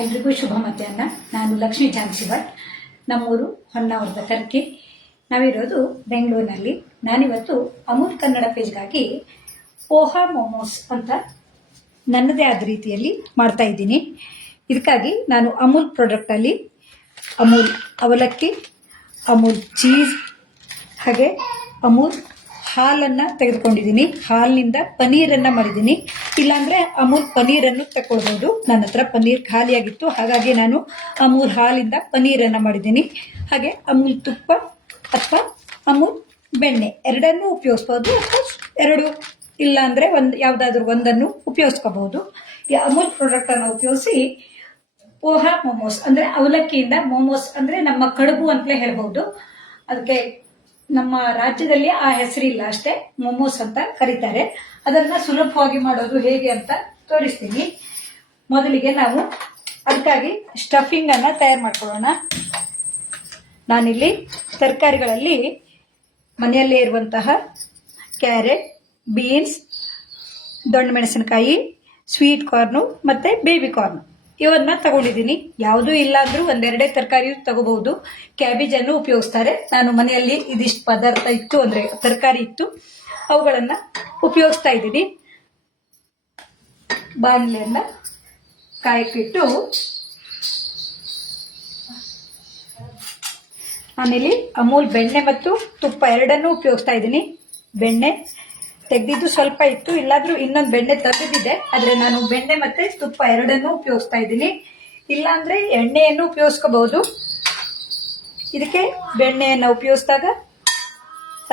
ಎಲ್ರಿಗೂ ಶುಭ ಮಧ್ಯಾಹ್ನ. ನಾನು ಲಕ್ಷ್ಮೀ ಜಾನ್ಸಿ ಭಟ್. ನಮ್ಮೂರು ಹೊನ್ನಾವರದ ಕರ್ಕಿ. ನಾವಿರೋದು ಬೆಂಗಳೂರಿನಲ್ಲಿ. ನಾನಿವತ್ತು ಅಮೂಲ್ ಕನ್ನಡ ಪೇಜ್ಗಾಗಿ ಪೋಹಾ ಮೋಮೋಸ್ ಅಂತ ನನ್ನದೇ ಆದ ರೀತಿಯಲ್ಲಿ ಮಾಡ್ತಾ ಇದ್ದೀನಿ. ಇದಕ್ಕಾಗಿ ನಾನು ಅಮೂಲ್ ಪ್ರಾಡಕ್ಟಲ್ಲಿ ಅಮೂಲ್ ಅವಲಕ್ಕಿ, ಅಮೂಲ್ ಚೀಸ್, ಹಾಗೆ ಅಮೂಲ್ ಹಾಲನ್ನು ತೆಗೆದುಕೊಂಡಿದ್ದೀನಿ. ಹಾಲಿನಿಂದ ಪನೀರನ್ನು ಮಾಡಿದ್ದೀನಿ. ಇಲ್ಲಾಂದರೆ ಅಮೂಲ್ ಪನೀರನ್ನು ತಗೊಳ್ಬೋದು. ನನ್ನ ಹತ್ರ ಪನೀರ್ ಖಾಲಿಯಾಗಿತ್ತು, ಹಾಗಾಗಿ ನಾನು ಅಮೂಲ್ ಹಾಲಿಂದ ಪನೀರನ್ನು ಮಾಡಿದ್ದೀನಿ. ಹಾಗೆ ಅಮೂಲ್ ತುಪ್ಪ ಅಥವಾ ಅಮೂಲ್ ಬೆಣ್ಣೆ ಎರಡನ್ನೂ ಉಪಯೋಗಿಸ್ಬೋದು, ಅಥವಾ ಎರಡು ಇಲ್ಲಾಂದರೆ ಯಾವುದಾದ್ರೂ ಒಂದನ್ನು ಉಪಯೋಗಿಸ್ಕೋಬಹುದು. ಈ ಅಮೂಲ್ ಪ್ರಾಡಕ್ಟನ್ನು ಉಪಯೋಗಿಸಿ ಪೋಹಾ ಮೋಮೋಸ್ ಅಂದರೆ ಅವಲಕ್ಕಿಯಿಂದ ಮೋಮೋಸ್ ಅಂದರೆ ನಮ್ಮ ಕಡುಬು ಅಂತಲೇ ಹೇಳ್ಬೋದು. ಅದಕ್ಕೆ ನಮ್ಮ ರಾಜ್ಯದಲ್ಲಿ ಆ ಹೆಸರಿಲ್ಲ ಅಷ್ಟೇ, ಮೋಮೋಸ್ ಅಂತ ಕರೀತಾರೆ. ಅದನ್ನ ಸುಲಭವಾಗಿ ಮಾಡೋದು ಹೇಗೆ ಅಂತ ತೋರಿಸ್ತೀನಿ. ಮೊದಲಿಗೆ ನಾವು ಅದಕ್ಕಾಗಿ ಸ್ಟಫಿಂಗ್ ಅನ್ನ ತಯಾರು ಮಾಡ್ಕೊಳ್ಳೋಣ. ನಾನಿಲ್ಲಿ ತರಕಾರಿಗಳಲ್ಲಿ ಮನೆಯಲ್ಲೇ ಇರುವಂತಹ ಕ್ಯಾರೆಟ್, ಬೀನ್ಸ್, ದೊಣ್ಣೆ ಮೆಣಸಿನಕಾಯಿ, ಸ್ವೀಟ್ ಕಾರ್ನು ಮತ್ತೆ ಬೇಬಿ ಕಾರ್ನ್ ಇವನ್ನ ತಗೊಂಡಿದ್ದೀನಿ. ಯಾವುದೂ ಇಲ್ಲ ಅಂದ್ರೂ ಒಂದೆರಡೇ ತರಕಾರಿ ತಗೋಬಹುದು. ಕ್ಯಾಬೇಜ್ ಅನ್ನು ಉಪಯೋಗಿಸ್ತಾರೆ. ನಾನು ಮನೆಯಲ್ಲಿ ಇದಿಷ್ಟು ಪದಾರ್ಥ ಇತ್ತು, ಅಂದ್ರೆ ತರಕಾರಿ ಇತ್ತು, ಅವುಗಳನ್ನ ಉಪಯೋಗಿಸ್ತಾ ಇದ್ದೀನಿ. ಬಾಣಲೆಯನ್ನ ಕಾಯಕ್ಕಿಟ್ಟು ನಾನಿಲ್ಲಿ ಅಮೂಲ್ ಬೆಣ್ಣೆ ಮತ್ತು ತುಪ್ಪ ಎರಡನ್ನೂ ಉಪಯೋಗಿಸ್ತಾ ಇದ್ದೀನಿ. ಬೆಣ್ಣೆ ತೆಗೆದಿದ್ದು ಸ್ವಲ್ಪ ಇತ್ತು, ಇಲ್ಲಾದ್ರೂ ಇನ್ನೊಂದು ಬೆಣ್ಣೆ ತಂದಿದ್ದೆ, ಆದ್ರೆ ನಾನು ಬೆಣ್ಣೆ ಮತ್ತೆ ತುಪ್ಪ ಎರಡನ್ನೂ ಉಪಯೋಗಿಸ್ತಾ ಇದ್ದೀನಿ. ಇಲ್ಲಾಂದ್ರೆ ಎಣ್ಣೆಯನ್ನು ಉಪಯೋಗಿಸ್ಕೋಬಹುದು. ಇದಕ್ಕೆ ಬೆಣ್ಣೆಯನ್ನು ಉಪಯೋಗಿಸಿದಾಗ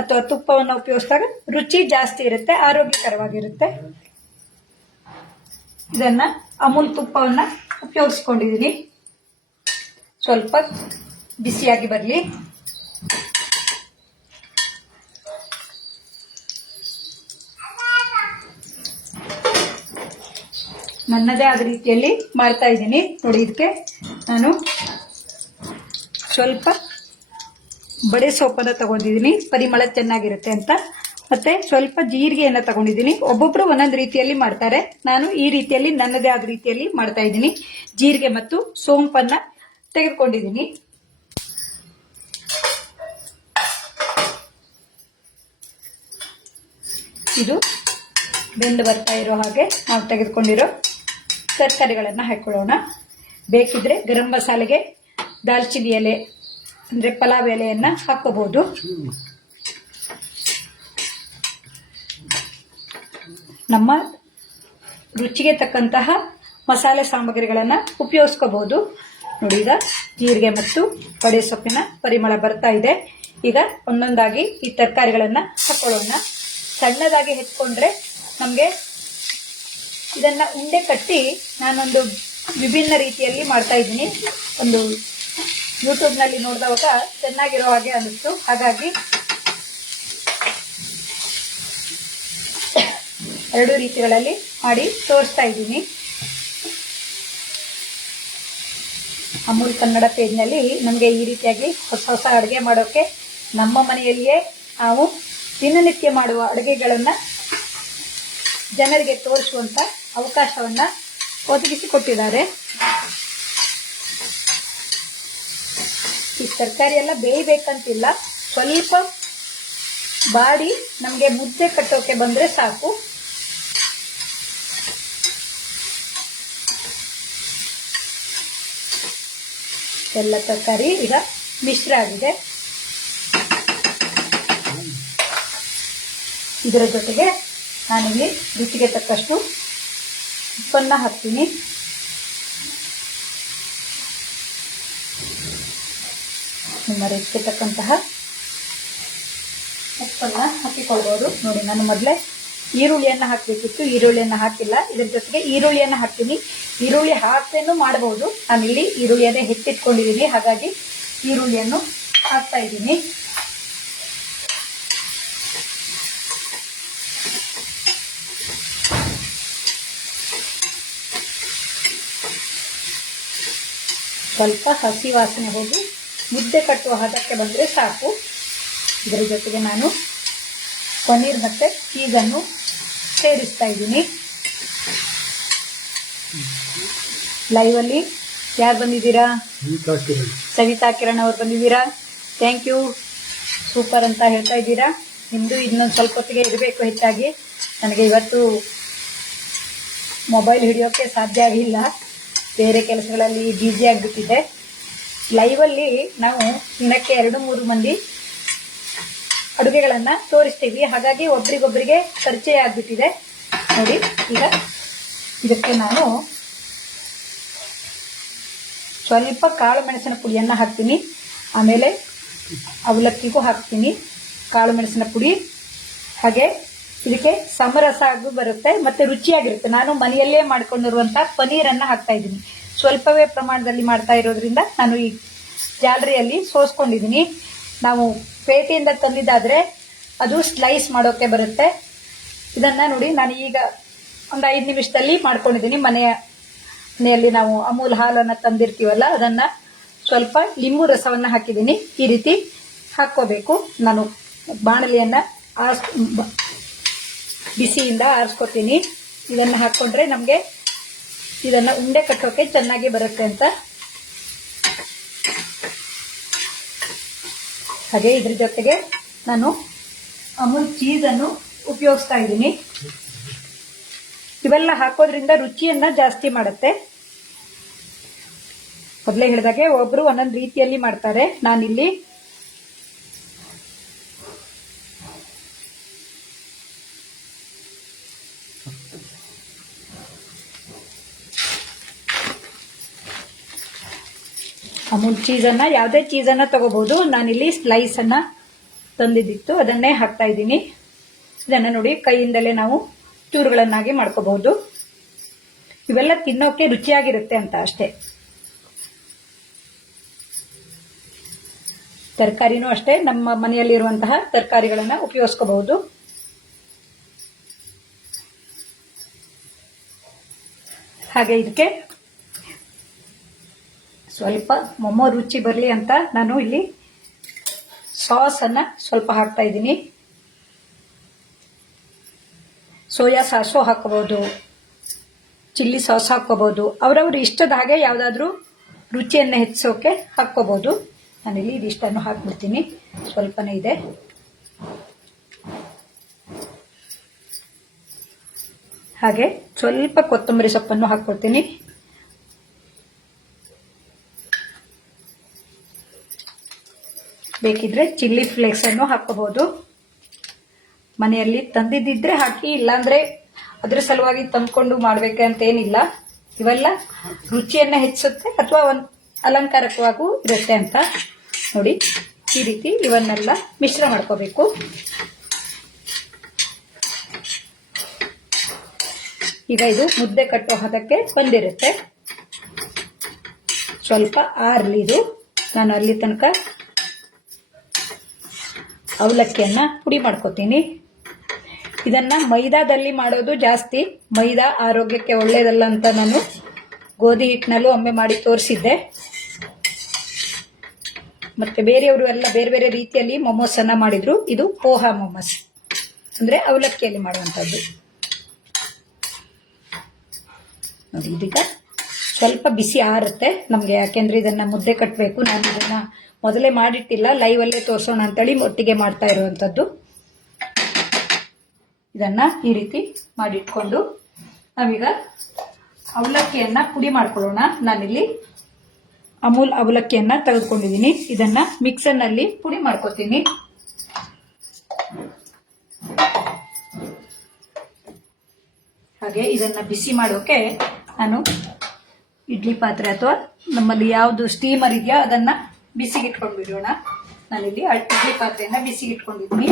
ಅಥವಾ ತುಪ್ಪವನ್ನು ಉಪಯೋಗಿಸಿದಾಗ ರುಚಿ ಜಾಸ್ತಿ ಇರುತ್ತೆ, ಆರೋಗ್ಯಕರವಾಗಿರುತ್ತೆ. ಇದನ್ನ ಅಮೂಲ್ ತುಪ್ಪವನ್ನ ಉಪಯೋಗಿಸ್ಕೊಂಡಿದ್ದೀನಿ. ಸ್ವಲ್ಪ ಬಿಸಿಯಾಗಿ ಬರಲಿ. ನನ್ನದೇ ಆದ ರೀತಿಯಲ್ಲಿ ಮಾಡ್ತಾ ಇದ್ದೀನಿ. ನೋಡಿ, ಇದಕ್ಕೆ ನಾನು ಸ್ವಲ್ಪ ಬಡೆ ಸೊಪ್ಪನ್ನು ತಗೊಂಡಿದ್ದೀನಿ, ಪರಿಮಳ ಚೆನ್ನಾಗಿರುತ್ತೆ ಅಂತ. ಮತ್ತೆ ಸ್ವಲ್ಪ ಜೀರಿಗೆಯನ್ನು ತಗೊಂಡಿದ್ದೀನಿ. ಒಬ್ಬೊಬ್ರು ಒಂದೊಂದು ರೀತಿಯಲ್ಲಿ ಮಾಡ್ತಾರೆ, ನಾನು ಈ ರೀತಿಯಲ್ಲಿ ನನ್ನದೇ ಆದ ರೀತಿಯಲ್ಲಿ ಮಾಡ್ತಾ ಇದ್ದೀನಿ. ಜೀರಿಗೆ ಮತ್ತು ಸೋಂಪನ್ನ ತೆಗೆದುಕೊಂಡಿದ್ದೀನಿ. ಇದು ಬೆಂದು ಬರ್ತಾ ಇರೋ ಹಾಗೆ ನಾವು ತೆಗೆದುಕೊಂಡಿರೋ ತರಕಾರಿಗಳನ್ನು ಹಾಕೊಳ್ಳೋಣ. ಬೇಕಿದ್ರೆ ಗರಂ ಮಸಾಲೆಗೆ ದಾಲ್ಚಿನ್ನಿ ಎಲೆ ಅಂದ್ರೆ ಪಲಾವ್ ಎಲೆಯನ್ನ ಹಾಕೋಬಹುದು. ನಮ್ಮ ರುಚಿಗೆ ತಕ್ಕಂತಹ ಮಸಾಲೆ ಸಾಮಗ್ರಿಗಳನ್ನ ಉಪಯೋಗಿಸ್ಕೋಬಹುದು. ನೋಡಿ, ಈಗ ಜೀರಿಗೆ ಮತ್ತು ಬಡೆ ಸೊಪ್ಪಿನ ಪರಿಮಳ ಬರ್ತಾ ಇದೆ. ಈಗ ಒಂದೊಂದಾಗಿ ಈ ತರಕಾರಿಗಳನ್ನ ಹಾಕೊಳ್ಳೋಣ. ಸಣ್ಣದಾಗಿ ಹೆಚ್ಕೊಂಡ್ರೆ ನಮಗೆ ಇದನ್ನ ಉಂಡೆ ಕಟ್ಟಿ ನಾನೊಂದು ವಿಭಿನ್ನ ರೀತಿಯಲ್ಲಿ ಮಾಡ್ತಾ ಇದ್ದೀನಿ. ಒಂದು ಯೂಟ್ಯೂಬ್ನಲ್ಲಿ ನೋಡಿದವಾಗ ಚೆನ್ನಾಗಿರೋ ಹಾಗೆ ಅನ್ನಿಸ್ತು, ಹಾಗಾಗಿ ಎರಡು ರೀತಿಗಳಲ್ಲಿ ಮಾಡಿ ತೋರಿಸ್ತಾ ಇದ್ದೀನಿ. ಅಮೂಲ್ ಕನ್ನಡ ಪೇಜ್ನಲ್ಲಿ ನಮಗೆ ಈ ರೀತಿಯಾಗಿ ಹೊಸ ಹೊಸ ಅಡುಗೆ ಮಾಡೋಕೆ, ನಮ್ಮ ಮನೆಯಲ್ಲಿಯೇ ನಾವು ದಿನನಿತ್ಯ ಮಾಡುವ ಅಡುಗೆಗಳನ್ನು ಜನರಿಗೆ ತೋರಿಸುವಂತ ಅವಕಾಶವನ್ನ ಒದಗಿಸಿಕೊಟ್ಟಿದ್ದಾರೆ. ಈ ತರಕಾರಿ ಎಲ್ಲ ಬೇಯಬೇಕಂತಿಲ್ಲ, ಸ್ವಲ್ಪ ಬಾಡಿ ನಮಗೆ ಮುದ್ದೆ ಕಟ್ಟೋಕೆ ಬಂದ್ರೆ ಸಾಕು. ಎಲ್ಲ ತರಕಾರಿ ಈಗ ಮಿಶ್ರ ಆಗಿದೆ. ಇದರ ಜೊತೆಗೆ ನಾನಿಲ್ಲಿ ರುಚಿಗೆ ತಕ್ಕಷ್ಟು ಉಪ್ಪನ್ನ ಹಾಕ್ತೀನಿ. ನಿಮ್ಮ ರುಚಿಗೆ ತಕ್ಕಂತಹ ಉಪ್ಪನ್ನ ಹಾಕಿಕೊಳ್ಬಹುದು. ನೋಡಿ, ನಾನು ಮೊದಲೇ ಈರುಳ್ಳಿಯನ್ನ ಹಾಕಬೇಕಿತ್ತು, ಈರುಳ್ಳಿಯನ್ನ ಹಾಕಿಲ್ಲ. ಇದರ ಜೊತೆಗೆ ಈರುಳ್ಳಿಯನ್ನ ಹಾಕ್ತೀನಿ. ಈರುಳ್ಳಿ ಹಾಕ್ತೇನೂ ಮಾಡಬಹುದು. ನಾನಿಲ್ಲಿ ಈರುಳ್ಳಿಯನ್ನೇ ಹೆಚ್ಚಿಟ್ಕೊಂಡಿದ್ದೀನಿ, ಹಾಗಾಗಿ ಈರುಳ್ಳಿಯನ್ನು ಹಾಕ್ತಾ ಇದ್ದೀನಿ. ಸ್ವಲ್ಪ ಹಸಿ ವಾಸನೆ ಹೋಗಿ ಮುದ್ದೆ ಕಟ್ಟುವ ಹದಕ್ಕೆ ಬಂದರೆ ಸಾಕು. ಇದರ ಜೊತೆಗೆ ನಾನು ಪನ್ನೀರ್ ಮತ್ತು ಚೀಸನ್ನು ಸೇರಿಸ್ತಾ ಇದ್ದೀನಿ. ಲೈವಲ್ಲಿ ಯಾರು ಬಂದಿದ್ದೀರಾ? ಸವಿತಾ ಕಿರಣ್ ಅವ್ರು ಬಂದಿದ್ದೀರಾ. Thank you. ಸೂಪರ್ ಅಂತ ಹೇಳ್ತಾ ಇದ್ದೀರಾ. ನಿಮ್ಮದು ಇನ್ನೊಂದು ಸ್ವಲ್ಪ ಹೊತ್ತಿಗೆ ಇರಬೇಕು. ಹೆಚ್ಚಾಗಿ ನನಗೆ ಇವತ್ತು ಮೊಬೈಲ್ ಹಿಡಿಯೋಕ್ಕೆ ಸಾಧ್ಯ ಆಗಿಲ್ಲ, ಬೇರೆ ಕೆಲಸಗಳಲ್ಲಿ ಬ್ಯುಸಿ ಆಗಿಬಿಟ್ಟಿದೆ. ಲೈವಲ್ಲಿ ನಾವು ದಿನಕ್ಕೆ 2-3 ಮಂದಿ ಅಡುಗೆಗಳನ್ನು ತೋರಿಸ್ತೀವಿ, ಹಾಗಾಗಿ ಒಬ್ರಿಗೊಬ್ಬರಿಗೆ ಪರಿಚಯ ಆಗಿಬಿಟ್ಟಿದೆ. ನೋಡಿ, ಈಗ ಇದಕ್ಕೆ ನಾನು ಸ್ವಲ್ಪ ಕಾಳು ಮೆಣಸಿನ ಪುಡಿಯನ್ನು ಹಾಕ್ತೀನಿ. ಆಮೇಲೆ ಅವಲಕ್ಕಿಗೂ ಹಾಕ್ತೀನಿ ಕಾಳು ಮೆಣಸಿನ ಪುಡಿ. ಹಾಗೆ ಇದಕ್ಕೆ ಸಮರಸ ಆಗೂ ಬರುತ್ತೆ ಮತ್ತು ರುಚಿಯಾಗಿರುತ್ತೆ. ನಾನು ಮನೆಯಲ್ಲೇ ಮಾಡ್ಕೊಂಡಿರುವಂಥ ಪನೀರನ್ನು ಹಾಕ್ತಾ ಇದ್ದೀನಿ. ಸ್ವಲ್ಪವೇ ಪ್ರಮಾಣದಲ್ಲಿ ಮಾಡ್ತಾ ಇರೋದ್ರಿಂದ ನಾನು ಈ ಜಾಲರಿಯಲ್ಲಿ ಸೋಸ್ಕೊಂಡಿದ್ದೀನಿ. ನಾವು ಪೇಟೆಯಿಂದ ತಂದಿದ್ದಾದರೆ ಅದು ಸ್ಲೈಸ್ ಮಾಡೋಕ್ಕೆ ಬರುತ್ತೆ. ಇದನ್ನು ನೋಡಿ, ನಾನು ಈಗ ಒಂದು 5 ನಿಮಿಷದಲ್ಲಿ ಮಾಡ್ಕೊಂಡಿದ್ದೀನಿ. ಮನೆಯಲ್ಲಿ ನಾವು ಅಮೂಲ್ ಹಾಲನ್ನು ತಂದಿರ್ತೀವಲ್ಲ, ಅದನ್ನು ಸ್ವಲ್ಪ ಲಿಂಬು ರಸವನ್ನು ಹಾಕಿದ್ದೀನಿ. ಈ ರೀತಿ ಹಾಕ್ಕೋಬೇಕು. ನಾನು ಬಾಣಲಿಯನ್ನು ಬಿಸಿಯಿಂದ ಆರಿಸ್ಕೊತೀನಿ. ಇದನ್ನು ಹಾಕ್ಕೊಂಡ್ರೆ ನಮಗೆ ಇದನ್ನು ಉಂಡೆ ಕಟ್ಟೋಕೆ ಚೆನ್ನಾಗಿ ಬರುತ್ತೆ ಅಂತ. ಹಾಗೆ ಇದ್ರ ಜೊತೆಗೆ ನಾನು ಅಮೂಲ್ ಚೀಸನ್ನು ಉಪಯೋಗಿಸ್ತಾ ಇದ್ದೀನಿ. ಇವೆಲ್ಲ ಹಾಕೋದ್ರಿಂದ ರುಚಿಯನ್ನ ಜಾಸ್ತಿ ಮಾಡುತ್ತೆ. ಮೊದಲೇ ಹೇಳಿದಾಗೆ ಒಬ್ರು ಒಂದೊಂದು ರೀತಿಯಲ್ಲಿ ಮಾಡ್ತಾರೆ. ನಾನಿಲ್ಲಿ ಅಮೂಲ್ ಚೀಸನ್ನು, ಯಾವುದೇ ಚೀಸನ್ನು ತಗೋಬಹುದು. ನಾನಿಲ್ಲಿ ಸ್ಲೈಸನ್ನು ತಂದಿದ್ದಿತ್ತು, ಅದನ್ನೇ ಹಾಕ್ತಾ ಇದ್ದೀನಿ. ಇದನ್ನು ನೋಡಿ, ಕೈಯಿಂದಲೇ ನಾವು ಚೂರುಗಳನ್ನಾಗಿ ಮಾಡ್ಕೋಬಹುದು. ಇವೆಲ್ಲ ತಿನ್ನೋಕೆ ರುಚಿಯಾಗಿರುತ್ತೆ ಅಂತ ಅಷ್ಟೇ. ತರಕಾರಿನೂ ಅಷ್ಟೇ, ನಮ್ಮ ಮನೆಯಲ್ಲಿರುವಂತಹ ತರಕಾರಿಗಳನ್ನು ಉಪಯೋಗಿಸ್ಕೋಬಹುದು. ಹಾಗೆ ಇದಕ್ಕೆ ಸ್ವಲ್ಪ ಮೊಮೊ ರುಚಿ ಬರಲಿ ಅಂತ ನಾನು ಇಲ್ಲಿ ಸಾಸನ್ನು ಸ್ವಲ್ಪ ಹಾಕ್ತಾ ಇದ್ದೀನಿ. ಸೋಯಾ ಸಾಸು ಹಾಕೋಬಹುದು, ಚಿಲ್ಲಿ ಸಾಸ್ ಹಾಕೋಬಹುದು. ಅವರವ್ರ ಇಷ್ಟದ ಹಾಗೆ ಯಾವುದಾದ್ರೂ ರುಚಿಯನ್ನು ಹೆಚ್ಚಿಸೋಕೆ ಹಾಕೋಬಹುದು. ನಾನಿಲ್ಲಿ ಇದಿಷ್ಟನ್ನು ಹಾಕ್ಬಿಡ್ತೀನಿ, ಸ್ವಲ್ಪನೇ ಇದೆ. ಹಾಗೆ ಸ್ವಲ್ಪ ಕೊತ್ತಂಬರಿ ಸೊಪ್ಪನ್ನು ಹಾಕ್ಕೊಳ್ತೀನಿ. ಬೇಕಿದ್ರೆ ಚಿಲ್ಲಿ ಫ್ಲೇಕ್ಸ್ ಅನ್ನು ಹಾಕೋಬಹುದು. ಮನೆಯಲ್ಲಿ ತಂದಿದ್ದಿದ್ರೆ ಹಾಕಿ, ಇಲ್ಲಾಂದ್ರೆ ಅದ್ರ ಸಲುವಾಗಿ ತಂದ್ಕೊಂಡು ಮಾಡ್ಬೇಕಂತ ಏನಿಲ್ಲ. ಇವೆಲ್ಲ ರುಚಿಯನ್ನ ಹೆಚ್ಚಿಸುತ್ತೆ ಅಥವಾ ಒಂದು ಅಲಂಕಾರಕವಾಗೂ ಇರುತ್ತೆ ಅಂತ. ನೋಡಿ, ಈ ರೀತಿ ಇವನ್ನೆಲ್ಲ ಮಿಶ್ರ ಮಾಡ್ಕೋಬೇಕು. ಈಗ ಇದು ಮುದ್ದೆ ಕಟ್ಟೋ ಹದಕ್ಕೆ ಬಂದಿರುತ್ತೆ. ಸ್ವಲ್ಪ ಆರ್ಲಿ ಇದು. ನಾನು ಅಲ್ಲಿ ತನಕ ಅವಲಕ್ಕಿಯನ್ನ ಪುಡಿ ಮಾಡ್ಕೋತೀನಿ. ಇದನ್ನ ಮೈದಾದಲ್ಲಿ ಮಾಡೋದು ಜಾಸ್ತಿ. ಮೈದಾ ಆರೋಗ್ಯಕ್ಕೆ ಒಳ್ಳೇದಲ್ಲ ಅಂತ ನಾನು ಗೋಧಿ ಹಿಟ್ಟಿನಲ್ಲೂ ಒಮ್ಮೆ ಮಾಡಿ ತೋರಿಸಿದ್ದೆ. ಮತ್ತೆ ಬೇರೆಯವರು ಎಲ್ಲ ಬೇರೆ ಬೇರೆ ರೀತಿಯಲ್ಲಿ ಮೊಮೋಸ್ ಅನ್ನ ಮಾಡಿದ್ರು. ಇದು ಪೋಹಾ ಮೊಮೋಸ್ ಅಂದ್ರೆ ಅವಲಕ್ಕಿಯಲ್ಲಿ ಮಾಡುವಂತದ್ದು. ನೋಡಿ, ಇದೀಗ ಸ್ವಲ್ಪ ಬಿಸಿ ಆರುತ್ತೆ ನಮ್ಗೆ, ಯಾಕೆಂದ್ರೆ ಇದನ್ನ ಮುದ್ದೆ ಕಟ್ಟಬೇಕು. ನಾನು ಇದನ್ನ ಮೊದಲೇ ಮಾಡಿಟ್ಟಿಲ್ಲ, ಲೈವ್ ಅಲ್ಲೇ ತೋರಿಸೋಣ ಅಂತೇಳಿ ಒಟ್ಟಿಗೆ ಮಾಡ್ತಾ ಇರುವಂತದ್ದು. ಇದನ್ನ ಈ ರೀತಿ ಮಾಡಿಟ್ಕೊಂಡು ನಾವೀಗ ಅವಲಕ್ಕಿಯನ್ನ ಪುಡಿ ಮಾಡ್ಕೊಳ್ಳೋಣ. ನಾನಿಲ್ಲಿ ಅಮೂಲ್ ಅವಲಕ್ಕಿಯನ್ನ ತೆಗೆದುಕೊಂಡಿದ್ದೀನಿ. ಇದನ್ನ ಮಿಕ್ಸರ್ ನಲ್ಲಿ ಪುಡಿ ಮಾಡ್ಕೊತೀನಿ. ಹಾಗೆ ಇದನ್ನ ಬಿಸಿ ಮಾಡೋಕೆ ನಾನು ಇಡ್ಲಿ ಪಾತ್ರೆ ಅಥವಾ ನಮ್ಮಲ್ಲಿ ಯಾವುದು ಸ್ಟೀಮರ್ ಇದೆಯಾ ಅದನ್ನ ಬಿಸಿಗೆ ಇಟ್ಕೊಂಡು ಬಿಡೋಣ. ನಾನಿಲ್ಲಿ ಇಡ್ಲಿ ಪಾತ್ರೆಯನ್ನ ಬಿಸಿಗೆ ಇಟ್ಕೊಂಡಿದ್ದೀನಿ.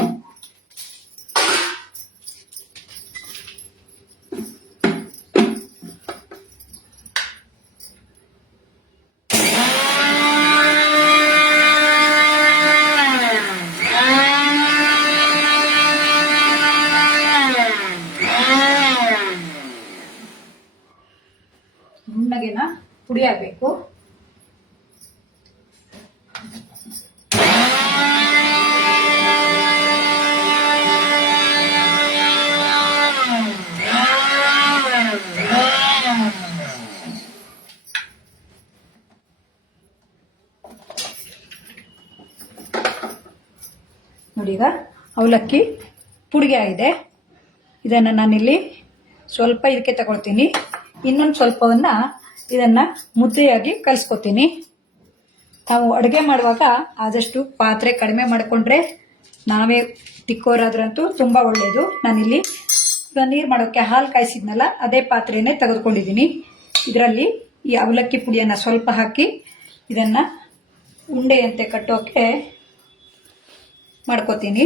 ನುಣ್ಣಗೆನ ಪುಡಿ ಆಗಬೇಕು. ನೋಡಿ, ಈಗ ಅವಲಕ್ಕಿ ಪುಡಿಗೆ ಆಗಿದೆ. ಇದನ್ನು ನಾನಿಲ್ಲಿ ಸ್ವಲ್ಪ ಇದಕ್ಕೆ ತಗೊಳ್ತೀನಿ. ಇನ್ನೊಂದು ಸ್ವಲ್ಪವನ್ನು ಇದನ್ನು ಮುದ್ದೆಯಾಗಿ ಕಲಿಸ್ಕೊತೀನಿ. ನಾವು ಅಡುಗೆ ಮಾಡುವಾಗ ಆದಷ್ಟು ಪಾತ್ರೆ ಕಡಿಮೆ ಮಾಡಿಕೊಂಡ್ರೆ ನಾವೇ ತಿಕ್ಕೋರಾದ್ರಂತೂ ತುಂಬ ಒಳ್ಳೆಯದು. ನಾನಿಲ್ಲಿ ನೀರು ಮಾಡೋಕ್ಕೆ ಹಾಲು ಕಾಯಿಸಿದ್ನಲ್ಲ, ಅದೇ ಪಾತ್ರೆನೇ ತೆಗೆದುಕೊಂಡಿದ್ದೀನಿ. ಇದರಲ್ಲಿ ಈ ಅವಲಕ್ಕಿ ಪುಡಿಯನ್ನು ಸ್ವಲ್ಪ ಹಾಕಿ ಇದನ್ನು ಉಂಡೆಯಂತೆ ಕಟ್ಟೋಕೆ ಮಾಡ್ಕೋತೀನಿ.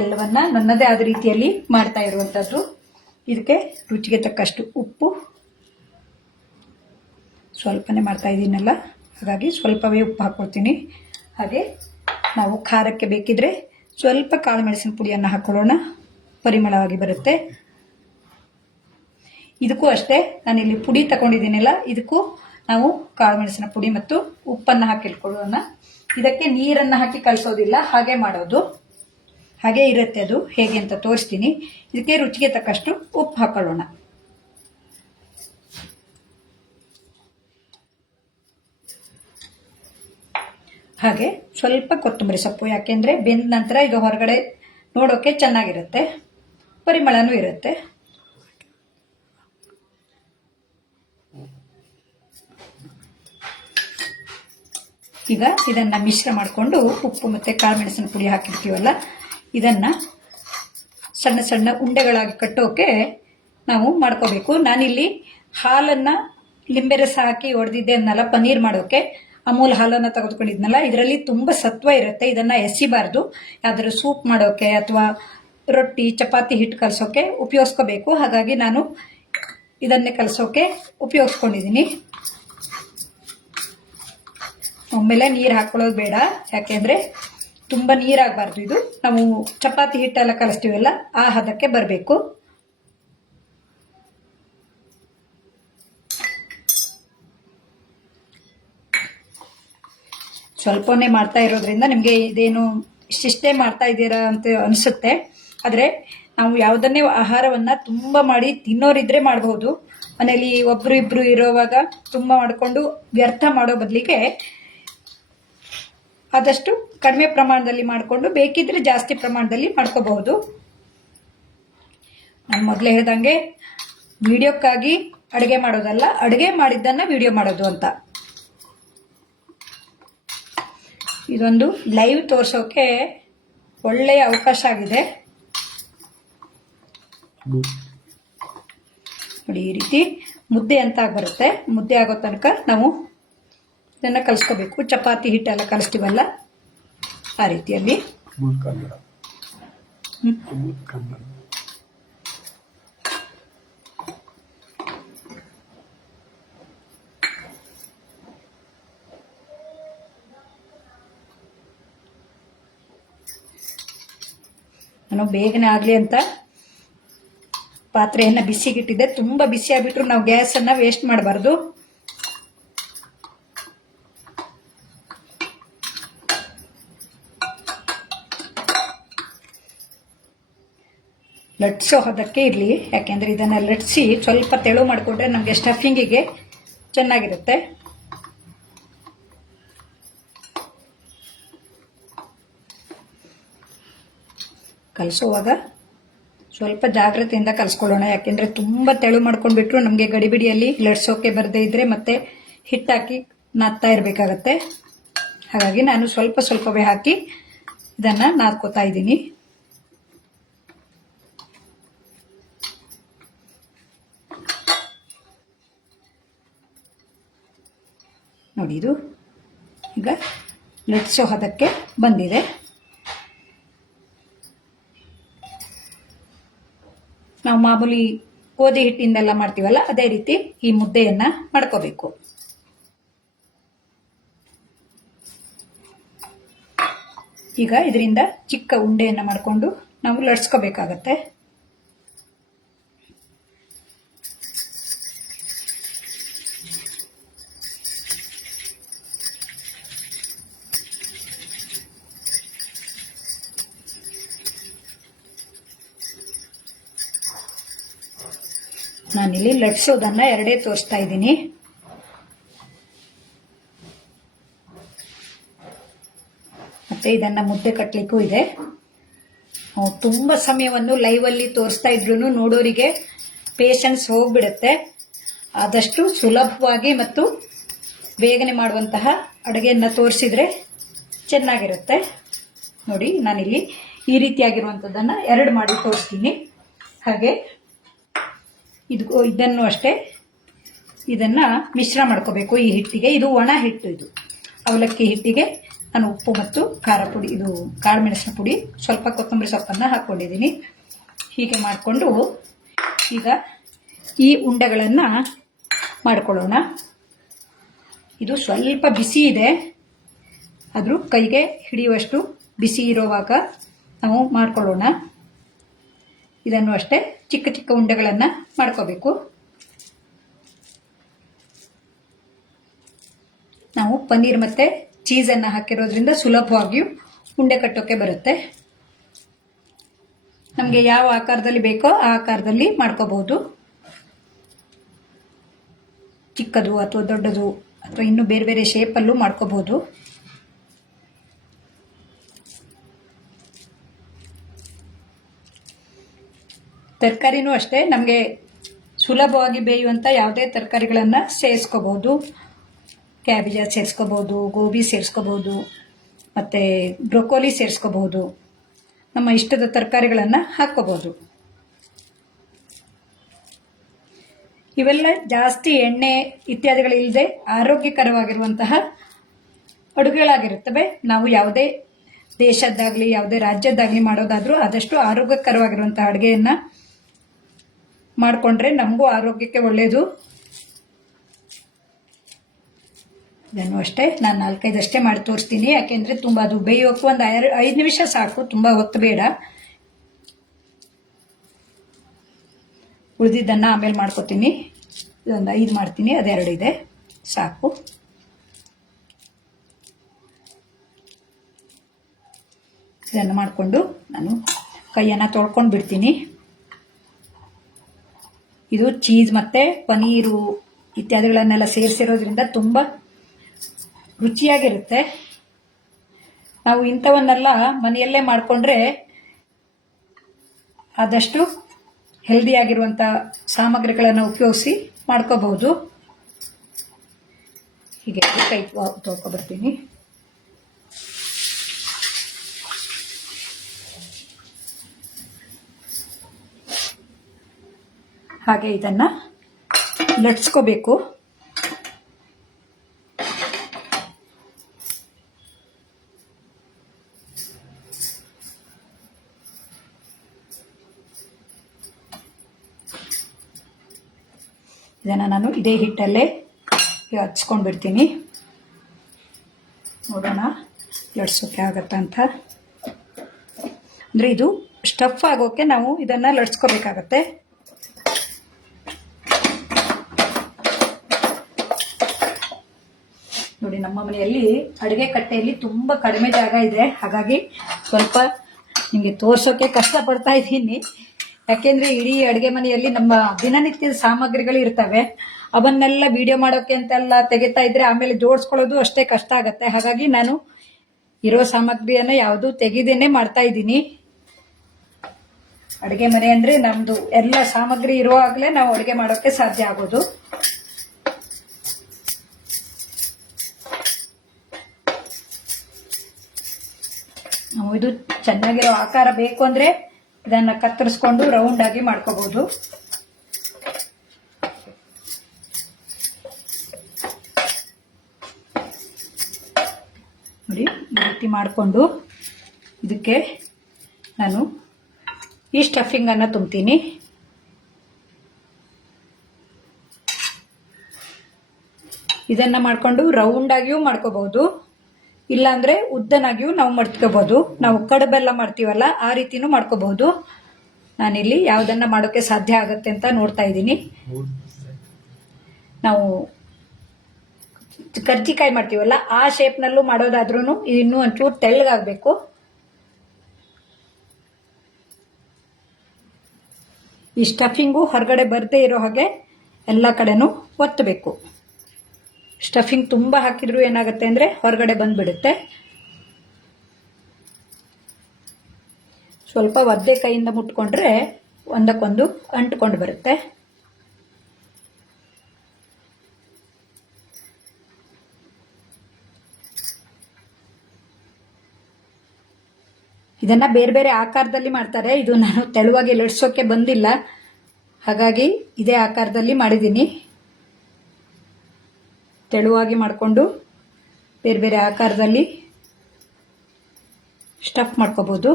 ಎಲ್ಲವನ್ನ ನನ್ನದೇ ಆದ ರೀತಿಯಲ್ಲಿ ಮಾಡ್ತಾ ಇರುವಂಥದ್ದು. ಇದಕ್ಕೆ ರುಚಿಗೆ ತಕ್ಕಷ್ಟು ಉಪ್ಪು, ಸ್ವಲ್ಪನೇ ಮಾಡ್ತಾ ಇದ್ದೀನಲ್ಲ ಹಾಗಾಗಿ ಸ್ವಲ್ಪವೇ ಉಪ್ಪು ಹಾಕ್ಕೊಳ್ತೀನಿ. ಹಾಗೆ ನಾವು ಖಾರಕ್ಕೆ ಬೇಕಿದ್ರೆ ಸ್ವಲ್ಪ ಕಾಳು ಮೆಣಸಿನ ಪುಡಿಯನ್ನು ಹಾಕೊಳ್ಳೋಣ, ಪರಿಮಳವಾಗಿ ಬರುತ್ತೆ. ಇದಕ್ಕೂ ಅಷ್ಟೇ, ನಾನಿಲ್ಲಿ ಪುಡಿ ತಗೊಂಡಿದ್ದೀನಲ್ಲ, ಇದಕ್ಕೂ ನಾವು ಕಾಳು ಮೆಣಸಿನ ಪುಡಿ ಮತ್ತು ಉಪ್ಪನ್ನು ಹಾಕಿಟ್ಕೊಳ್ಳೋಣ. ಇದಕ್ಕೆ ನೀರನ್ನು ಹಾಕಿ ಕಲಿಸೋದಿಲ್ಲ, ಹಾಗೆ ಮಾಡೋದು. ಹಾಗೆ ಇರುತ್ತೆ, ಅದು ಹೇಗೆ ಅಂತ ತೋರಿಸ್ತೀನಿ. ಇದಕ್ಕೆ ರುಚಿಗೆ ತಕ್ಕಷ್ಟು ಉಪ್ಪು ಹಾಕೊಳ್ಳೋಣ. ಹಾಗೆ ಸ್ವಲ್ಪ ಕೊತ್ತಂಬರಿ ಸೊಪ್ಪು, ಯಾಕೆಂದರೆ ಬೆಂದ ನಂತರ ಇದು ಹೊರಗಡೆ ನೋಡೋಕೆ ಚೆನ್ನಾಗಿರುತ್ತೆ, ಪರಿಮಳನೂ ಇರುತ್ತೆ. ಈಗ ಇದನ್ನು ಮಿಶ್ರ ಮಾಡಿಕೊಂಡು ಉಪ್ಪು ಮತ್ತು ಕಾಳು ಮೆಣಸಿನ ಪುಡಿ ಹಾಕಿರ್ತೀವಲ್ಲ, ಇದನ್ನು ಸಣ್ಣ ಸಣ್ಣ ಉಂಡೆಗಳಾಗಿ ಕಟ್ಟೋಕೆ ನಾವು ಮಾಡ್ಕೋಬೇಕು. ನಾನಿಲ್ಲಿ ಹಾಲನ್ನು ಲಿಂಬೆ ರಸ ಹಾಕಿ ಹೊಡೆದಿದ್ದೆ ಅನ್ನಲ್ಲ, ಪನ್ನೀರ್ ಮಾಡೋಕೆ ಅಮೂಲ್ ಹಾಲನ್ನು ತೆಗೆದುಕೊಂಡಿದ್ನಲ್ಲ, ಇದರಲ್ಲಿ ತುಂಬ ಸತ್ವ ಇರುತ್ತೆ. ಇದನ್ನು ಎಸಿಬಾರ್ದು. ಯಾವ್ದಾದ್ರು ಸೂಪ್ ಮಾಡೋಕೆ ಅಥವಾ ರೊಟ್ಟಿ ಚಪಾತಿ ಹಿಟ್ಟು ಕಲಸೋಕೆ ಉಪಯೋಗಿಸ್ಕೋಬೇಕು. ಹಾಗಾಗಿ ನಾನು ಇದನ್ನೇ ಕಲಸೋಕೆ ಉಪಯೋಗಿಸ್ಕೊಂಡಿದ್ದೀನಿ. ಒಮ್ಮೆಲೆ ನೀರು ಹಾಕೊಳ್ಳೋದು ಬೇಡ, ಯಾಕೆಂದರೆ ತುಂಬ ನೀರಾಗಬಾರ್ದು. ಇದು ನಾವು ಚಪಾತಿ ಹಿಟ್ಟೆಲ್ಲ ಕಲಿಸ್ತೀವಲ್ಲ, ಆ ಹದಕ್ಕೆ ಬರಬೇಕು. ಸ್ವಲ್ಪನೇ ಮಾಡ್ತಾ ಇರೋದ್ರಿಂದ ನಿಮಗೆ ಇದೇನು ಇಷ್ಟಿಷ್ಟೇ ಮಾಡ್ತಾ ಇದ್ದೀರಾ ಅಂತ ಅನಿಸುತ್ತೆ. ಆದರೆ ನಾವು ಯಾವುದನ್ನೇ ಆಹಾರವನ್ನು ತುಂಬ ಮಾಡಿ ತಿನ್ನೋರಿದ್ರೆ ಮಾಡಬಹುದು. ಮನೇಲಿ ಒಬ್ಬರು ಇಬ್ಬರು ಇರೋವಾಗ ತುಂಬ ಮಾಡಿಕೊಂಡು ವ್ಯರ್ಥ ಮಾಡೋ ಬದಲಿಗೆ ಆದಷ್ಟು ಕಡಿಮೆ ಪ್ರಮಾಣದಲ್ಲಿ ಮಾಡಿಕೊಂಡು ಬೇಕಿದ್ರೆ ಜಾಸ್ತಿ ಪ್ರಮಾಣದಲ್ಲಿ ಮಾಡ್ಕೋಬಹುದು. ನಾನು ಮೊದಲೇ ಹೇಳ್ದಂಗೆ ವಿಡಿಯೋಕ್ಕಾಗಿ ಅಡುಗೆ ಮಾಡೋದಲ್ಲ, ಅಡುಗೆ ಮಾಡಿದ್ದನ್ನು ವಿಡಿಯೋ ಮಾಡೋದು ಅಂತ. ಇದೊಂದು ಲೈವ್ ತೋರಿಸೋಕೆ ಒಳ್ಳೆಯ ಅವಕಾಶ ಆಗಿದೆ ನೋಡಿ. ಈ ರೀತಿ ಮುದ್ದೆ ಅಂತ ಬರುತ್ತೆ. ಮುದ್ದೆ ಆಗೋ ತನಕ ನಾವು ಇದನ್ನು ಕಲಿಸ್ಕೋಬೇಕು. ಚಪಾತಿ ಹಿಟ್ಟೆಲ್ಲ ಕಲಿಸ್ತೀವಲ್ಲ, ಆ ರೀತಿಯಲ್ಲಿ. ನಾನು ಬೇಗನೆ ಆಗಲಿ ಅಂತ ಪಾತ್ರೆಯನ್ನು ಬಿಸಿಗಿಟ್ಟಿದ್ದೆ. ತುಂಬ ಬಿಸಿ ಆಗಿಬಿಟ್ರು ನಾವು ಗ್ಯಾಸನ್ನು ವೇಸ್ಟ್ ಮಾಡಬಾರ್ದು. ಲಟ್ಸೋ ಹದಕ್ಕೆ ಇರಲಿ, ಯಾಕೆಂದರೆ ಇದನ್ನು ಲಟ್ಸಿ ಸ್ವಲ್ಪ ತೆಳು ಮಾಡಿಕೊಂಡ್ರೆ ನಮಗೆ ಸ್ಟಫಿಂಗಿಗೆ ಚೆನ್ನಾಗಿರುತ್ತೆ. ಕಲಿಸೋವಾಗ ಸ್ವಲ್ಪ ಜಾಗ್ರತೆಯಿಂದ ಕಲಿಸ್ಕೊಳ್ಳೋಣ, ಯಾಕೆಂದರೆ ತುಂಬ ತೆಳು ಮಾಡ್ಕೊಂಡ್ಬಿಟ್ರು ನಮಗೆ ಗಡಿಬಿಡಿಯಲ್ಲಿ ಲಟ್ಸೋಕೆ ಬರದೇ ಇದ್ದರೆ ಮತ್ತೆ ಹಿಟ್ಟಾಕಿ ನಾದ್ತಾ ಇರಬೇಕಾಗತ್ತೆ. ಹಾಗಾಗಿ ನಾನು ಸ್ವಲ್ಪ ಸ್ವಲ್ಪವೇ ಹಾಕಿ ಇದನ್ನು ನಾದ್ಕೋತಾ ಇದ್ದೀನಿ. ನೋಡಿ, ಇದು ಈಗ ಲಟ್ಸೋ ಹದಕ್ಕೆ ಬಂದಿದೆ. ನಾವು ಮಾಮೂಲಿ ಗೋಧಿ ಹಿಟ್ಟಿಂದೆಲ್ಲ ಮಾಡ್ತೀವಲ್ಲ, ಅದೇ ರೀತಿ ಈ ಮುದ್ದೆಯನ್ನ ಮಾಡ್ಕೋಬೇಕು. ಈಗ ಇದರಿಂದ ಚಿಕ್ಕ ಉಂಡೆಯನ್ನ ಮಾಡಿಕೊಂಡು ನಾವು ಲಟ್ಸ್ಕೋಬೇಕಾಗತ್ತೆ. ನಾನಿಲ್ಲಿ ಲಟ್ಸೋದನ್ನ ಎರಡೇ ತೋರಿಸ್ತಾ ಇದ್ದೀನಿ. ಮತ್ತು ಇದನ್ನು ಮುದ್ದೆ ಕಟ್ಟಲಿಕ್ಕೂ ಇದೆ. ತುಂಬ ಸಮಯವನ್ನು ಲೈವಲ್ಲಿ ತೋರಿಸ್ತಾ ಇದ್ರೂ ನೋಡೋರಿಗೆ ಪೇಷನ್ಸ್ ಹೋಗ್ಬಿಡುತ್ತೆ. ಆದಷ್ಟು ಸುಲಭವಾಗಿ ಮತ್ತು ಬೇಗನೆ ಮಾಡುವಂತಹ ಅಡುಗೆಯನ್ನು ತೋರಿಸಿದರೆ ಚೆನ್ನಾಗಿರುತ್ತೆ. ನೋಡಿ, ನಾನಿಲ್ಲಿ ಈ ರೀತಿಯಾಗಿರುವಂಥದ್ದನ್ನು 2 ಮಾಡಿ ತೋರಿಸ್ತೀನಿ. ಹಾಗೆ ಇದನ್ನು ಅಷ್ಟೇ ಇದನ್ನು ಮಿಶ್ರ ಮಾಡ್ಕೋಬೇಕು ಈ ಹಿಟ್ಟಿಗೆ. ಇದು ಒಣ ಹಿಟ್ಟು, ಇದು ಅವಲಕ್ಕಿ ಹಿಟ್ಟಿಗೆ ನಾನು ಉಪ್ಪು ಮತ್ತು ಖಾರ ಪುಡಿ, ಇದು ಕಾಳು ಮೆಣಸಿನ ಪುಡಿ, ಸ್ವಲ್ಪ ಕೊತ್ತಂಬರಿ ಸೊಪ್ಪನ್ನು ಹಾಕ್ಕೊಂಡಿದ್ದೀನಿ. ಹೀಗೆ ಮಾಡಿಕೊಂಡು ಈಗ ಈ ಉಂಡೆಗಳನ್ನು ಮಾಡ್ಕೊಳ್ಳೋಣ. ಇದು ಸ್ವಲ್ಪ ಬಿಸಿ ಇದೆ, ಆದರೂ ಕೈಗೆ ಹಿಡಿಯುವಷ್ಟು ಬಿಸಿ ಇರುವಾಗ ನಾವು ಮಾಡ್ಕೊಳ್ಳೋಣ. ಇದನ್ನು ಅಷ್ಟೇ ಚಿಕ್ಕ ಚಿಕ್ಕ ಉಂಡೆಗಳನ್ನು ಮಾಡ್ಕೋಬೇಕು. ನಾವು ಪನ್ನೀರ್ ಮತ್ತು ಚೀಸನ್ನು ಹಾಕಿರೋದ್ರಿಂದ ಸುಲಭವಾಗಿಯೂ ಉಂಡೆ ಕಟ್ಟೋಕ್ಕೆ ಬರುತ್ತೆ. ನಮಗೆ ಯಾವ ಆಕಾರದಲ್ಲಿ ಬೇಕೋ ಆ ಆಕಾರದಲ್ಲಿ ಮಾಡ್ಕೋಬಹುದು. ಚಿಕ್ಕದು ಅಥವಾ ದೊಡ್ಡದು ಅಥವಾ ಇನ್ನೂ ಬೇರೆ ಬೇರೆ ಶೇಪಲ್ಲೂ ಮಾಡ್ಕೋಬಹುದು. ತರಕಾರಿನೂ ಅಷ್ಟೇ, ನಮಗೆ ಸುಲಭವಾಗಿ ಬೇಯುವಂಥ ಯಾವುದೇ ತರಕಾರಿಗಳನ್ನು ಸೇರಿಸ್ಕೋಬಹುದು. ಕ್ಯಾಬೇಜ ಸೇರಿಸ್ಕೋಬಹುದು, ಗೋಬಿ ಸೇರಿಸ್ಕೋಬಹುದು, ಮತ್ತು ಬ್ರೊಕೋಲಿ ಸೇರಿಸ್ಕೋಬಹುದು. ನಮ್ಮ ಇಷ್ಟದ ತರಕಾರಿಗಳನ್ನು ಹಾಕ್ಕೋಬಹುದು. ಇವೆಲ್ಲ ಜಾಸ್ತಿ ಎಣ್ಣೆ ಇತ್ಯಾದಿಗಳಿಲ್ಲದೆ ಆರೋಗ್ಯಕರವಾಗಿರುವಂತಹ ಅಡುಗೆಗಳಾಗಿರುತ್ತವೆ. ನಾವು ಯಾವುದೇ ದೇಶದ್ದಾಗಲಿ ಯಾವುದೇ ರಾಜ್ಯದ್ದಾಗಲಿ ಮಾಡೋದಾದರೂ ಆದಷ್ಟು ಆರೋಗ್ಯಕರವಾಗಿರುವಂತಹ ಅಡುಗೆಯನ್ನು ಮಾಡಿಕೊಂಡ್ರೆ ನಮಗೂ ಆರೋಗ್ಯಕ್ಕೆ ಒಳ್ಳೆಯದು. ಇದನ್ನು ಅಷ್ಟೇ ನಾನು 4-5 ಅಷ್ಟೇ ಮಾಡಿ ತೋರಿಸ್ತೀನಿ, ಯಾಕೆಂದರೆ ತುಂಬ ಅದು ಬೇಯೋಕ್ಕೂ ಒಂದು 5 ನಿಮಿಷ ಸಾಕು, ತುಂಬ ಹೊತ್ತು ಬೇಡ. ಉಳಿದಿದ್ದನ್ನು ಆಮೇಲೆ ಮಾಡ್ಕೊತೀನಿ. ಇದೊಂದು 5 ಮಾಡ್ತೀನಿ, ಅದು 2 ಇದೆ ಸಾಕು. ಇದನ್ನು ಮಾಡಿಕೊಂಡು ನಾನು ಕೈಯನ್ನು ತೊಳ್ಕೊಂಡು ಬಿಡ್ತೀನಿ. ಇದು ಚೀಸ್ ಮತ್ತು ಪನೀರು ಇತ್ಯಾದಿಗಳನ್ನೆಲ್ಲ ಸೇರಿಸಿರೋದ್ರಿಂದ ತುಂಬ ರುಚಿಯಾಗಿರುತ್ತೆ. ನಾವು ಇಂಥವನ್ನೆಲ್ಲ ಮನೆಯಲ್ಲೇ ಮಾಡಿಕೊಂಡ್ರೆ ಆದಷ್ಟು ಹೆಲ್ದಿಯಾಗಿರುವಂಥ ಸಾಮಗ್ರಿಗಳನ್ನು ಉಪಯೋಗಿಸಿ ಮಾಡ್ಕೋಬಹುದು. ಹೀಗೆ ಕೈ ತೊಳ್ಕೊಬರ್ತೀನಿ. ಹಾಗೆ ಇದನ್ನು ಲಟ್ಸ್ಕೋಬೇಕು. ಇದನ್ನು ನಾನು ಇದೇ ಹಿಟ್ಟಲ್ಲೇ ಹಚ್ಕೊಂಡು ಬಿಡ್ತೀನಿ. ನೋಡೋಣ ಲಟ್ಸೋಕೆ ಆಗತ್ತಾ ಅಂತ. ಅಂದರೆ ಇದು ಸ್ಟಫ್ ಆಗೋಕ್ಕೆ ನಾವು ಇದನ್ನು ಲಟ್ಸ್ಕೋಬೇಕಾಗತ್ತೆ. ನೋಡಿ, ನಮ್ಮ ಮನೆಯಲ್ಲಿ ಅಡುಗೆ ಕಟ್ಟೆಯಲ್ಲಿ ತುಂಬ ಕಡಿಮೆ ಜಾಗ ಇದೆ, ಹಾಗಾಗಿ ಸ್ವಲ್ಪ ನಿಮಗೆ ತೋರಿಸೋಕೆ ಕಷ್ಟಪಡ್ತಾ ಇದ್ದೀನಿ. ಯಾಕೆಂದರೆ ಇಡೀ ಅಡುಗೆ ಮನೆಯಲ್ಲಿ ನಮ್ಮ ದಿನನಿತ್ಯದ ಸಾಮಗ್ರಿಗಳು ಇರ್ತವೆ. ಅವನ್ನೆಲ್ಲ ವಿಡಿಯೋ ಮಾಡೋಕ್ಕೆ ಅಂತೆಲ್ಲ ತೆಗಿತಾ ಇದ್ರೆ ಆಮೇಲೆ ಜೋಡಿಸ್ಕೊಳ್ಳೋದು ಅಷ್ಟೇ ಕಷ್ಟ ಆಗುತ್ತೆ. ಹಾಗಾಗಿ ನಾನು ಇರೋ ಸಾಮಗ್ರಿಯನ್ನು ಯಾವುದೂ ತೆಗೆದೇನೆ ಮಾಡ್ತಾ ಇದ್ದೀನಿ. ಅಡುಗೆ ಮನೆ ಅಂದರೆ ನಮ್ಮದು ಎಲ್ಲ ಸಾಮಗ್ರಿ ಇರುವಾಗಲೇ ನಾವು ಅಡುಗೆ ಮಾಡೋಕ್ಕೆ ಸಾಧ್ಯ ಆಗೋದು. ನಾವು ಇದು ಚೆನ್ನಾಗಿರೋ ಆಕಾರ ಬೇಕು ಅಂದರೆ ಇದನ್ನು ಕತ್ತರಿಸ್ಕೊಂಡು ರೌಂಡ್ ಆಗಿ ಮಾಡ್ಕೋಬಹುದು. ನೋಡಿ, ಈ ರೀತಿ ಮಾಡಿಕೊಂಡು ಇದಕ್ಕೆ ನಾನು ಈ ಸ್ಟಫಿಂಗನ್ನು ತುಂಬ್ತೀನಿ. ಇದನ್ನು ಮಾಡಿಕೊಂಡು ರೌಂಡ್ ಆಗಿಯೂ ಮಾಡ್ಕೋಬಹುದು, ಇಲ್ಲಾಂದ್ರೆ ಉದ್ದನಾಗಿಯೂ ನಾವು ಮಡ್ಕೋಬಹುದು. ನಾವು ಕಡುಬೆಲ್ಲ ಮಾಡ್ತೀವಲ್ಲ ಆ ರೀತಿನೂ ಮಾಡ್ಕೋಬಹುದು. ನಾನಿಲ್ಲಿ ಯಾವುದನ್ನ ಮಾಡೋಕೆ ಸಾಧ್ಯ ಆಗುತ್ತೆ ಅಂತ ನೋಡ್ತಾ ಇದ್ದೀನಿ. ನಾವು ಕರ್ಜಿಕಾಯಿ ಮಾಡ್ತೀವಲ್ಲ ಆ ಶೇಪ್ನಲ್ಲೂ ಮಾಡೋದಾದ್ರೂ ಇನ್ನೂ ಒಂಚೂರು ತೆಳ್ಳಗಾಗಬೇಕು. ಈ ಸ್ಟಫಿಂಗು ಹೊರಗಡೆ ಬರದೇ ಇರೋ ಹಾಗೆ ಎಲ್ಲ ಕಡೆನೂ ಒತ್ತಬೇಕು. ಸ್ಟಫಿಂಗ್ ತುಂಬ ಹಾಕಿದ್ರು ಏನಾಗುತ್ತೆ ಅಂದರೆ ಹೊರಗಡೆ ಬಂದುಬಿಡುತ್ತೆ. ಸ್ವಲ್ಪ ಒದ್ದೆ ಕೈಯಿಂದ ಮುಟ್ಕೊಂಡ್ರೆ ಒಂದಕ್ಕೊಂದು ಅಂಟ್ಕೊಂಡು ಬರುತ್ತೆ. ಇದನ್ನ ಬೇರೆ ಬೇರೆ ಆಕಾರದಲ್ಲಿ ಮಾಡ್ತಾರೆ. ಇದು ನಾನು ತೆಳುವಾಗಿ ಲಟ್ಸೋಕೆ ಬಂದಿಲ್ಲ, ಹಾಗಾಗಿ ಇದೇ ಆಕಾರದಲ್ಲಿ ಮಾಡಿದ್ದೀನಿ. ತೆಳುವಾಗಿ ಮಾಡಿಕೊಂಡು ಬೇರೆ ಬೇರೆ ಆಕಾರದಲ್ಲಿ ಸ್ಟಫ್ ಮಾಡ್ಕೋಬಹುದು.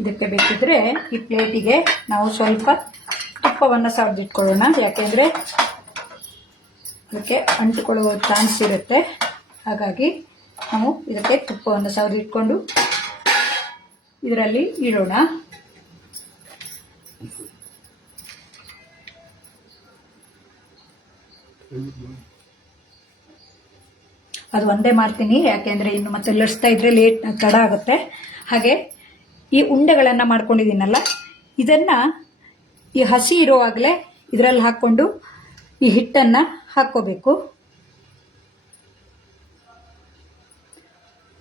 ಇದಕ್ಕೆ ಬೇಕಿದ್ರೆ ಈ ಪ್ಲೇಟಿಗೆ ನಾವು ಸ್ವಲ್ಪ ತುಪ್ಪವನ್ನು ಸವದಿಟ್ಕೊಳ್ಳೋಣ, ಯಾಕೆಂದರೆ ಅದಕ್ಕೆ ಅಂಟುಕೊಳ್ಳುವ ಚಾನ್ಸ್ ಇರುತ್ತೆ. ಹಾಗಾಗಿ ನಾವು ಇದಕ್ಕೆ ತುಪ್ಪವನ್ನು ಸವದಿಟ್ಕೊಂಡು ಇದರಲ್ಲಿ ಇಡೋಣ. ಅದು ಒಂದೇ ಮಾಡ್ತೀನಿ, ಯಾಕೆಂದರೆ ಇನ್ನು ಮತ್ತೆ ಲಟ್ಸ್ತಾ ಇದ್ರೆ ತಡ ಆಗುತ್ತೆ. ಹಾಗೆ ಈ ಉಂಡೆಗಳನ್ನು ಮಾಡ್ಕೊಂಡಿದ್ದೀನಲ್ಲ, ಇದನ್ನು ಈ ಹಸಿ ಇರುವಾಗಲೇ ಇದರಲ್ಲಿ ಹಾಕ್ಕೊಂಡು ಈ ಹಿಟ್ಟನ್ನು ಹಾಕ್ಕೋಬೇಕು.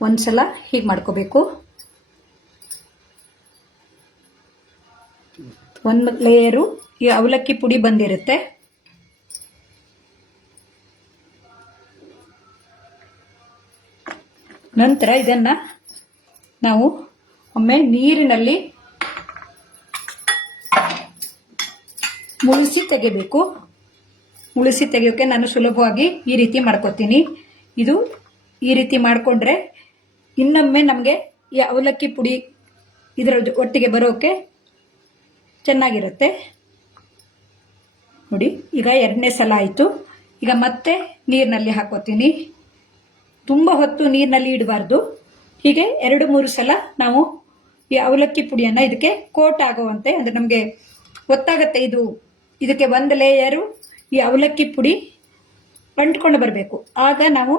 ಒಂದ್ಸಲ ಹೀಗೆ ಮಾಡ್ಕೋಬೇಕು. ಒಂದು ಲೇಯರು ಈ ಅವಲಕ್ಕಿ ಪುಡಿ ಬಂದಿರುತ್ತೆ. ನಂತರ ಇದನ್ನು ನಾವು ಒಮ್ಮೆ ನೀರಿನಲ್ಲಿ ಮುಳುಸಿ ತೆಗಿಬೇಕು. ಮುಳುಸಿ ತೆಗೆಯೋಕೆ ನಾನು ಸುಲಭವಾಗಿ ಈ ರೀತಿ ಮಾಡ್ಕೊತೀನಿ. ಇದು ಈ ರೀತಿ ಮಾಡಿಕೊಂಡ್ರೆ ಇನ್ನೊಮ್ಮೆ ನಮಗೆ ಈ ಅವಲಕ್ಕಿ ಪುಡಿ ಇದರ ಒಟ್ಟಿಗೆ ಬರೋಕೆ ಚೆನ್ನಾಗಿರುತ್ತೆ. ನೋಡಿ, ಈಗ 2ನೇ ಸಲ ಆಯಿತು. ಈಗ ಮತ್ತೆ ನೀರಿನಲ್ಲಿ ಹಾಕೋತೀನಿ. ತುಂಬ ಹೊತ್ತು ನೀರಿನಲ್ಲಿ ಇಡಬಾರ್ದು. ಹೀಗೆ 2-3 ಸಲ ನಾವು ಈ ಅವಲಕ್ಕಿ ಪುಡಿಯನ್ನು ಇದಕ್ಕೆ ಕೋಟ್ ಆಗುವಂತೆ, ಅಂದರೆ ನಮಗೆ ಗೊತ್ತಾಗುತ್ತೆ ಇದಕ್ಕೆ ಒಂದು ಲೇಯರು ಈ ಅವಲಕ್ಕಿ ಪುಡಿ ಅಂಟ್ಕೊಂಡು ಬರಬೇಕು. ಆಗ ನಾವು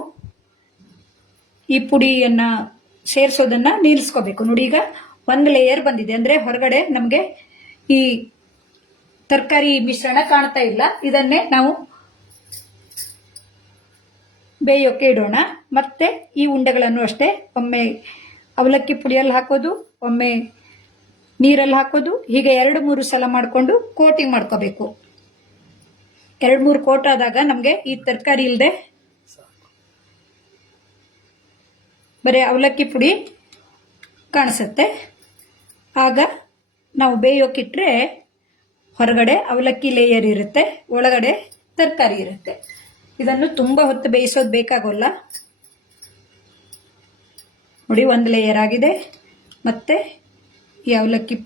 ಈ ಪುಡಿಯನ್ನು ಸೇರಿಸೋದನ್ನು ನಿಲ್ಲಿಸ್ಕೋಬೇಕು. ನೋಡಿ, ಈಗ ಒಂದು ಲೇಯರ್ ಬಂದಿದೆ, ಅಂದರೆ ಹೊರಗಡೆ ನಮಗೆ ಈ ತರಕಾರಿ ಮಿಶ್ರಣ ಕಾಣ್ತಾ ಇಲ್ಲ. ಇದನ್ನೇ ನಾವು ಬೇಯೋಕೆ ಇಡೋಣ. ಮತ್ತೆ ಈ ಉಂಡೆಗಳನ್ನು ಅಷ್ಟೇ ಒಮ್ಮೆ ಅವಲಕ್ಕಿ ಪುಡಿಯಲ್ಲಿ ಹಾಕೋದು, ಒಮ್ಮೆ ನೀರಲ್ಲಿ ಹಾಕೋದು, ಹೀಗೆ 2-3 ಸಲ ಮಾಡಿಕೊಂಡು ಕೋಟಿಂಗ್ ಮಾಡ್ಕೋಬೇಕು. 2-3 ಕೋಟ್ ಆದಾಗ ನಮಗೆ ಈ ತರಕಾರಿ ಇಲ್ಲದೆ ಬರೀ ಅವಲಕ್ಕಿ ಪುಡಿ ಕಾಣಿಸುತ್ತೆ. ಆಗ ನಾವು ಬೇಯೋಕಿಟ್ರೆ ಹೊರಗಡೆ ಅವಲಕ್ಕಿ ಲೇಯರ್ ಇರುತ್ತೆ, ಒಳಗಡೆ ತರಕಾರಿ ಇರುತ್ತೆ. ಇದನ್ನು ತುಂಬ ಹೊತ್ತು ಬೇಯಿಸೋದು ಬೇಕಾಗೋಲ್ಲ. ನೋಡಿ, ಒಂದು ಲೇಯರ್ ಆಗಿದೆ. ಮತ್ತೆ ಈ ಅವಲಕ್ಕಿ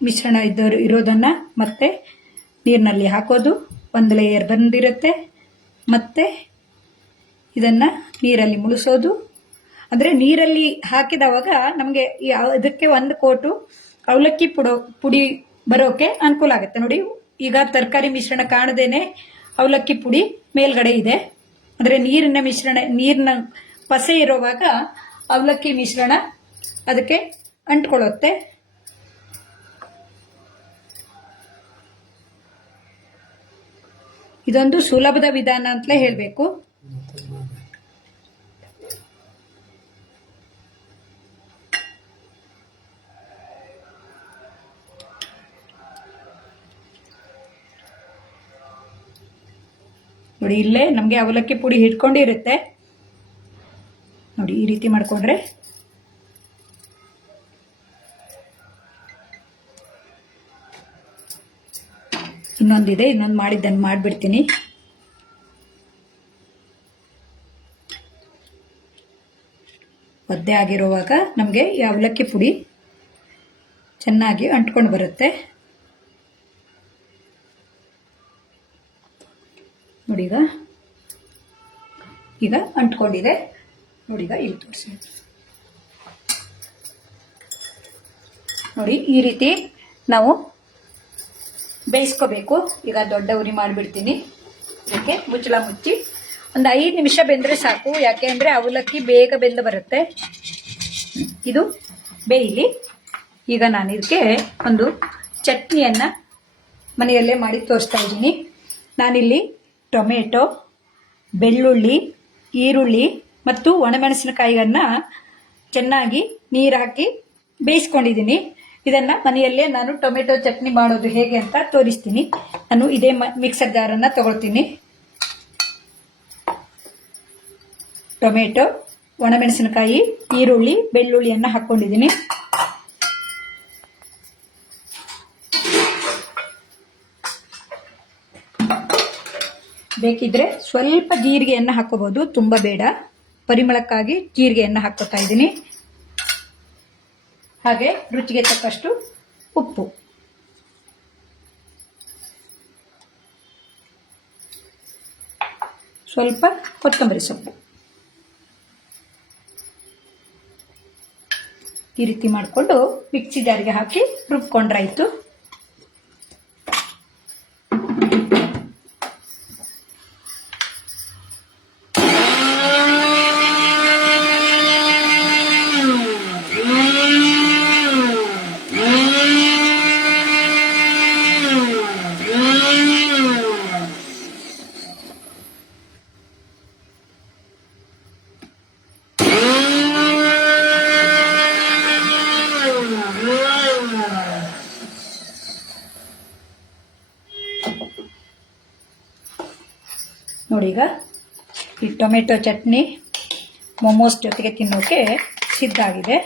ಮಿಶ್ರಣ ಇರೋದನ್ನು ಮತ್ತೆ ನೀರಿನಲ್ಲಿ ಹಾಕೋದು, ಒಂದು ಲೇಯರ್ ಬಂದಿರುತ್ತೆ. ಮತ್ತೆ ಇದನ್ನು ನೀರಲ್ಲಿ ಮುಳುಸೋದು. ಅಂದರೆ ನೀರಲ್ಲಿ ಹಾಕಿದವಾಗ ನಮಗೆ ಇದಕ್ಕೆ ಒಂದು ಕೋಟು ಅವಲಕ್ಕಿ ಪುಡಿ ಬರೋಕೆ ಅನುಕೂಲ ಆಗುತ್ತೆ. ನೋಡಿ, ಈಗ ತರಕಾರಿ ಮಿಶ್ರಣ ಕಾಣದೇನೆ ಅವಲಕ್ಕಿ ಪುಡಿ ಮೇಲ್ಗಡೆ ಇದೆ. ಅಂದರೆ ನೀರಿನ ಪಸೆ ಇರುವಾಗ ಅವಲಕ್ಕಿ ಮಿಶ್ರಣ ಅದಕ್ಕೆ ಅಂಟ್ಕೊಳ್ಳುತ್ತೆ. ಇದೊಂದು ಸುಲಭದ ವಿಧಾನ ಅಂತಲೇ ಹೇಳಬೇಕು. ನೋಡಿ, ಇಲ್ಲೇ ನಮಗೆ ಅವಲಕ್ಕಿ ಪುಡಿ ಹಿಡ್ಕೊಂಡಿರುತ್ತೆ. ನೋಡಿ, ಈ ರೀತಿ ಮಾಡಿಕೊಂಡ್ರೆ ಇನ್ನೊಂದಿದೆ, ಇನ್ನೊಂದು ಮಾಡಿದ್ದನ್ನು ಮಾಡಿಬಿಡ್ತೀನಿ. ಒದ್ದೆ ಆಗಿರುವಾಗ ನಮಗೆ ಈ ಅವಲಕ್ಕಿ ಪುಡಿ ಚೆನ್ನಾಗಿ ಅಂಟ್ಕೊಂಡು ಬರುತ್ತೆ. ನೋಡಿ, ಈಗ ಅಂಟ್ಕೊಂಡಿದೆ. ನೋಡಿ, ಈಗ ಇಲ್ಲಿ ತೋರಿಸಿ. ನೋಡಿ, ಈ ರೀತಿ ನಾವು ಬೇಯಿಸ್ಕೋಬೇಕು. ಈಗ ದೊಡ್ಡ ಉರಿ ಮಾಡಿಬಿಡ್ತೀನಿ. ಇದಕ್ಕೆ ಮುಚ್ಚಳ ಮುಚ್ಚಿ ಒಂದು 5 ನಿಮಿಷ ಬೆಂದರೆ ಸಾಕು. ಯಾಕೆ ಅಂದರೆ ಅವಲಕ್ಕಿ ಬೇಗ ಬೆಂದು ಬರುತ್ತೆ. ಇದು ಬೇಯಲಿ. ಈಗ ನಾನು ಇದಕ್ಕೆ ಒಂದು ಚಟ್ನಿಯನ್ನು ಮನೆಯಲ್ಲೇ ಮಾಡಿ ತೋರಿಸ್ತಾ ಇದ್ದೀನಿ. ನಾನಿಲ್ಲಿ ಟೊಮೆಟೊ, ಬೆಳ್ಳುಳ್ಳಿ, ಈರುಳ್ಳಿ ಮತ್ತು ಒಣಮೆಣಸಿನಕಾಯಿಯನ್ನು ಚೆನ್ನಾಗಿ ನೀರು ಹಾಕಿ ಬೇಯಿಸ್ಕೊಂಡಿದ್ದೀನಿ. ಇದನ್ನು ಮನೆಯಲ್ಲೇ ನಾನು ಟೊಮೆಟೊ ಚಟ್ನಿ ಮಾಡೋದು ಹೇಗೆ ಅಂತ ತೋರಿಸ್ತೀನಿ. ನಾನು ಇದೇ ಮಿಕ್ಸರ್ ಜಾರನ್ನು ತಗೊಳ್ತೀನಿ. ಟೊಮೆಟೊ, ಒಣಮೆಣಸಿನಕಾಯಿ, ಈರುಳ್ಳಿ, ಬೆಳ್ಳುಳ್ಳಿಯನ್ನು ಹಾಕ್ಕೊಂಡಿದ್ದೀನಿ. ಬೇಕಿದ್ರೆ ಸ್ವಲ್ಪ ಜೀರಿಗೆಯನ್ನು ಹಾಕೋಬಹುದು, ತುಂಬ ಬೇಡ. ಪರಿಮಳಕ್ಕಾಗಿ ಜೀರಿಗೆಯನ್ನು ಹಾಕೋತಾ ಇದ್ದೀನಿ. ಹಾಗೆ ರುಚಿಗೆ ತಕ್ಕಷ್ಟು ಉಪ್ಪು. ಸ್ವಲ್ಪ ಕೊತ್ತಂಬರಿ ಸೊಪ್ಪು. ಈ ರೀತಿ ಮಾಡಿಕೊಂಡು ಮಿಕ್ಸಿ ಜಾರಿಗೆ ಹಾಕಿ ರುಬ್ಕೊಂಡ್ರಾಯ್ತು. ನೋಡಿ, ಈಗ ಈ ಟೊಮೆಟೊ ಚಟ್ನಿ ಮೊಮೋಸ್ ಜೊತೆಗೆ ತಿನ್ನೋಕೆ ಸಿದ್ಧ ಆಗಿದೆ.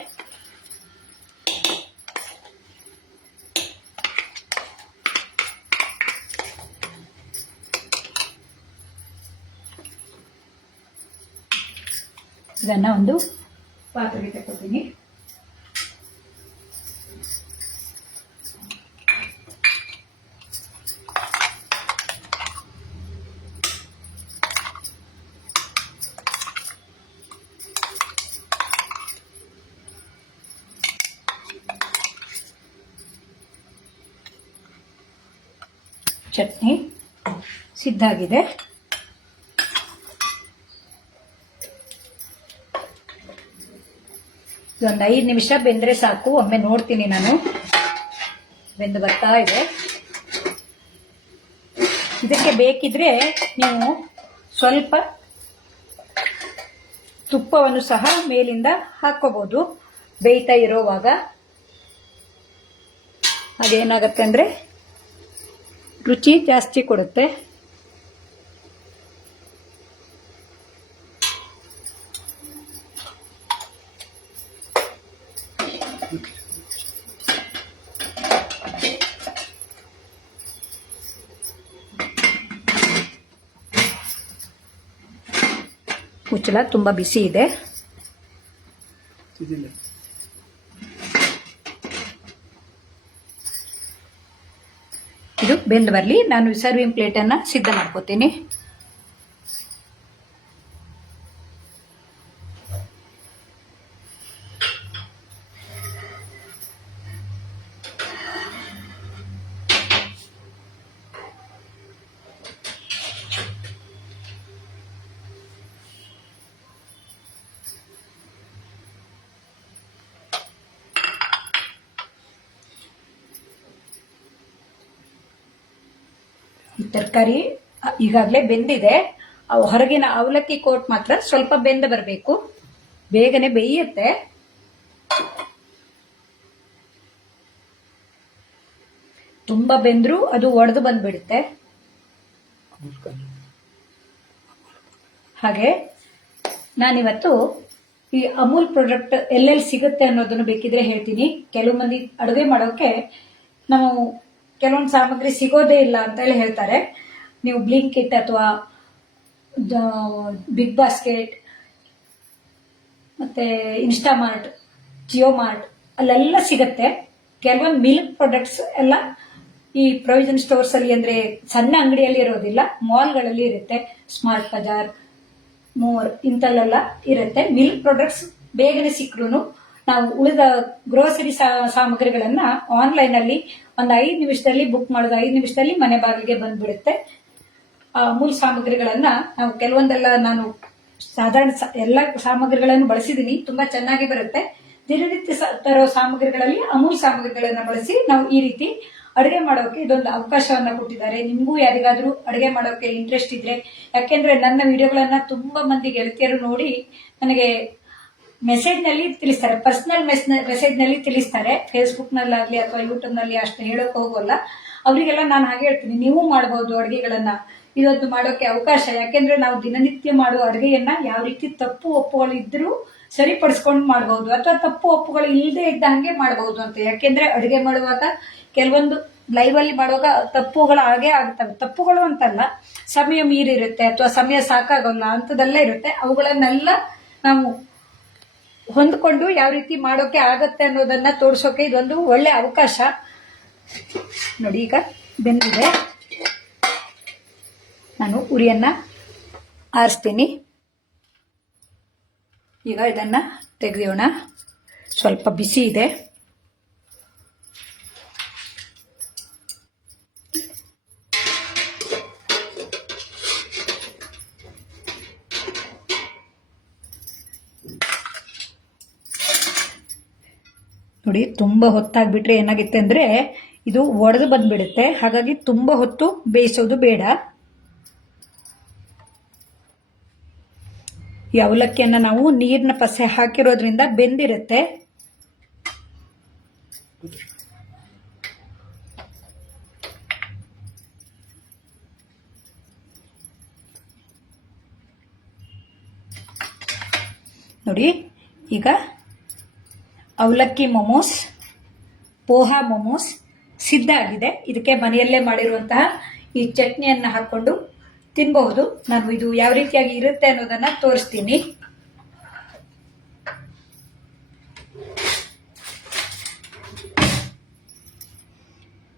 ಇದನ್ನು ಒಂದು ಪಾತ್ರೆಗೆ ತಗೋತೀನಿ. ಚಟ್ನಿ ಸಿದ್ಧ ಆಗಿದೆ. ಇದೊಂದು 5 ನಿಮಿಷ ಬೆಂದರೆ ಸಾಕು. ಒಮ್ಮೆ ನೋಡ್ತೀನಿ ನಾನು, ಬೆಂದು ಬರ್ತಾ ಇದೆ. ಇದಕ್ಕೆ ಬೇಕಿದ್ರೆ ನೀವು ಸ್ವಲ್ಪ ತುಪ್ಪವನ್ನು ಸಹ ಮೇಲಿಂದ ಹಾಕೋಬಹುದು ಬೇಯ್ತಾ ಇರೋವಾಗ. ಅದೇನಾಗತ್ತೆ ಅಂದರೆ ರುಚಿ ಜಾಸ್ತಿ ಕೊಡುತ್ತೆ. ಮುಚ್ಚಳ ತುಂಬ ಬಿಸಿ ಇದೆ. ಇದು ಬೆಂದು ಬರಲಿ. ನಾನು ಸರ್ವಿಂಗ್ ಪ್ಲೇಟನ್ನು ಸಿದ್ಧ ಮಾಡ್ಕೋತೀನಿ. ಈ ತರಕಾರಿ ಈಗಾಗಲೇ ಬೆಂದಿದೆ. ಹೊರಗಿನ ಅವಲಕ್ಕಿ ಕೋಟ್ ಮಾತ್ರ ಸ್ವಲ್ಪ ಬೆಂದ ಬರಬೇಕು. ಬೇಗನೆ ಬೇಯುತ್ತೆ. ತುಂಬಾ ಬೆಂದ್ರೂ ಅದು ಒಡೆದು ಬಂದ್ಬಿಡುತ್ತೆ. ಹಾಗೆ ನಾನಿವತ್ತು ಈ ಅಮೂಲ್ ಪ್ರಾಡಕ್ಟ್ ಎಲ್ಲೆಲ್ಲಿ ಸಿಗುತ್ತೆ ಅನ್ನೋದನ್ನು ಬೇಕಿದ್ರೆ ಹೇಳ್ತೀನಿ. ಕೆಲವು ಮಂದಿ ಅಡುಗೆ ಮಾಡೋಕೆ ನಾವು ಕೆಲವೊಂದು ಸಾಮಗ್ರಿ ಸಿಗೋದೇ ಇಲ್ಲ ಅಂತ ಹೇಳಿ ಹೇಳ್ತಾರೆ. ನೀವು ಬ್ಲಿಂಕಿಟ್ ಅಥವಾ ಬಿಗ್ ಬಾಸ್ಕೆಟ್ ಮತ್ತೆ ಇನ್ಸ್ಟಾಮಾರ್ಟ್, ಜಿಯೋ ಮಾರ್ಟ್ ಅಲ್ಲೆಲ್ಲ ಸಿಗುತ್ತೆ. ಕೆಲವೊಂದು ಮಿಲ್ಕ್ ಪ್ರಾಡಕ್ಟ್ಸ್ ಎಲ್ಲ ಈ ಪ್ರೊವಿಷನ್ ಸ್ಟೋರ್ಸ್ ಅಲ್ಲಿ, ಅಂದ್ರೆ ಸಣ್ಣ ಅಂಗಡಿಯಲ್ಲಿ ಇರೋದಿಲ್ಲ, ಮಾಲ್ಗಳಲ್ಲಿ ಇರುತ್ತೆ. ಸ್ಮಾರ್ಟ್ ಬಜಾರ್, ಮೋರ್ ಇಂತಲ್ಲೆಲ್ಲ ಇರುತ್ತೆ. ಮಿಲ್ಕ್ ಪ್ರಾಡಕ್ಟ್ಸ್ ಬೇಗನೆ ಸಿಕ್ಕರೂ ನಾವು ಉಳಿದ ಗ್ರೋಸರಿ ಸಾಮಗ್ರಿಗಳನ್ನ ಆನ್ಲೈನ್ ಅಲ್ಲಿ ಒಂದು 5 ನಿಮಿಷದಲ್ಲಿ ಬುಕ್ ಮಾಡೋದು, 5 ನಿಮಿಷದಲ್ಲಿ ಮನೆ ಬಾಗಿಲಿಗೆ ಬಂದ್ಬಿಡುತ್ತೆ. ಅಮೂಲ್ ಸಾಮಗ್ರಿಗಳನ್ನ ನಾವು ಕೆಲವೊಂದೆಲ್ಲ ನಾನು ಸಾಧಾರಣ ಎಲ್ಲ ಸಾಮಗ್ರಿಗಳನ್ನು ಬಳಸಿದೀನಿ, ತುಂಬಾ ಚೆನ್ನಾಗಿ ಬರುತ್ತೆ. ದಿನನಿತ್ಯ ತರೋ ಸಾಮಗ್ರಿಗಳಲ್ಲಿ ಅಮೂಲ್ ಸಾಮಗ್ರಿಗಳನ್ನ ಬಳಸಿ ನಾವು ಈ ರೀತಿ ಅಡುಗೆ ಮಾಡೋಕೆ ಇದೊಂದು ಅವಕಾಶವನ್ನ ಕೊಟ್ಟಿದ್ದಾರೆ. ನಿಮಗೂ ಯಾರಿಗಾದ್ರೂ ಅಡುಗೆ ಮಾಡೋಕೆ ಇಂಟ್ರೆಸ್ಟ್ ಇದ್ರೆ, ಯಾಕೆಂದ್ರೆ ನನ್ನ ವಿಡಿಯೋಗಳನ್ನ ತುಂಬಾ ಮಂದಿ ಗೆಳತಿಯರು ನೋಡಿ ನನಗೆ ಮೆಸೇಜ್ ನಲ್ಲಿ ತಿಳಿಸ್ತಾರೆ, ಪರ್ಸನಲ್ ಮೆಸೇಜ್ ನಲ್ಲಿ ತಿಳಿಸ್ತಾರೆ. ಫೇಸ್ಬುಕ್ ನಲ್ಲಾಗ್ಲಿ ಅಥವಾ ಯೂಟ್ಯೂಬ್ ನಲ್ಲಿ ಅಷ್ಟು ಹೇಳೋಕೆ ಹೋಗೋಲ್ಲ. ಅವರಿಗೆಲ್ಲ ನಾನು ಹಾಗೆ ಹೇಳ್ತೀನಿ, ನೀವು ಮಾಡಬಹುದು ಅಡುಗೆಗಳನ್ನ, ಇದೊಂದು ಮಾಡೋಕೆ ಅವಕಾಶ. ಯಾಕೆಂದ್ರೆ ನಾವು ದಿನನಿತ್ಯ ಮಾಡುವ ಅಡುಗೆಯನ್ನ ಯಾವ ರೀತಿ ತಪ್ಪು ಒಪ್ಪುಗಳು ಇದ್ರೂ ಸರಿಪಡಿಸ್ಕೊಂಡು ಮಾಡಬಹುದು, ಅಥವಾ ತಪ್ಪು ಒಪ್ಪುಗಳು ಇಲ್ಲದೆ ಇದ್ದ ಹಂಗೆ ಮಾಡಬಹುದು ಅಂತ. ಯಾಕೆಂದ್ರೆ ಅಡುಗೆ ಮಾಡುವಾಗ ಕೆಲವೊಂದು ಲೈವ್ ಅಲ್ಲಿ ಮಾಡುವಾಗ ತಪ್ಪುಗಳು ಹಾಗೆ ಆಗ್ತವೆ. ತಪ್ಪುಗಳು ಅಂತಲ್ಲ, ಸಮಯ ಮೀರಿರುತ್ತೆ ಅಥವಾ ಸಮಯ ಸಾಕಾಗಲ್ಲ ಅಂತದೆಲ್ಲ ಇರುತ್ತೆ. ಅವುಗಳನ್ನೆಲ್ಲ ನಾವು ಹೊಂದ್ಕೊಂಡು ಯಾವ ರೀತಿ ಮಾಡೋಕೆ ಆಗತ್ತೆ ಅನ್ನೋದನ್ನ ತೋರಿಸೋಕೆ ಇದೊಂದು ಒಳ್ಳೆ ಅವಕಾಶ. ನೋಡಿ, ಈಗ ಬೆಂದಿದೆ, ನಾನು ಉರಿಯನ್ನ ಆರಿಸ್ತೀನಿ. ಈಗ ಇದನ್ನ ತೆಗೆಯೋಣ. ಸ್ವಲ್ಪ ಬಿಸಿ ಇದೆ. ನೋಡಿ, ತುಂಬಾ ಹೊತ್ತಾಗ್ಬಿಟ್ರೆ ಏನಾಗುತ್ತೆ ಅಂದ್ರೆ ಇದು ಒಡೆದು ಬಂದ್ಬಿಡುತ್ತೆ. ಹಾಗಾಗಿ ತುಂಬಾ ಹೊತ್ತು ಬೇಯಿಸೋದು ಬೇಡ. ಈ ಅವಲಕ್ಕಿಯನ್ನ ನಾವು ನೀರಿನ ಪಸೆ ಹಾಕಿರೋದ್ರಿಂದ ಬೆಂದಿರುತ್ತೆ. ನೋಡಿ, ಈಗ ಅವಲಕ್ಕಿ ಮೊಮೋಸ್, ಪೋಹಾ ಮೊಮೋಸ್ ಸಿದ್ಧ ಆಗಿದೆ. ಇದಕ್ಕೆ ಮನೆಯಲ್ಲೇ ಮಾಡಿರುವಂತಹ ಈ ಚಟ್ನಿಯನ್ನ ಹಾಕೊಂಡು ತಿನ್ನಬಹುದು. ನಾನು ಇದು ಯಾವ ರೀತಿಯಾಗಿ ಇರುತ್ತೆ ಅನ್ನೋದನ್ನ ತೋರಿಸ್ತೀನಿ.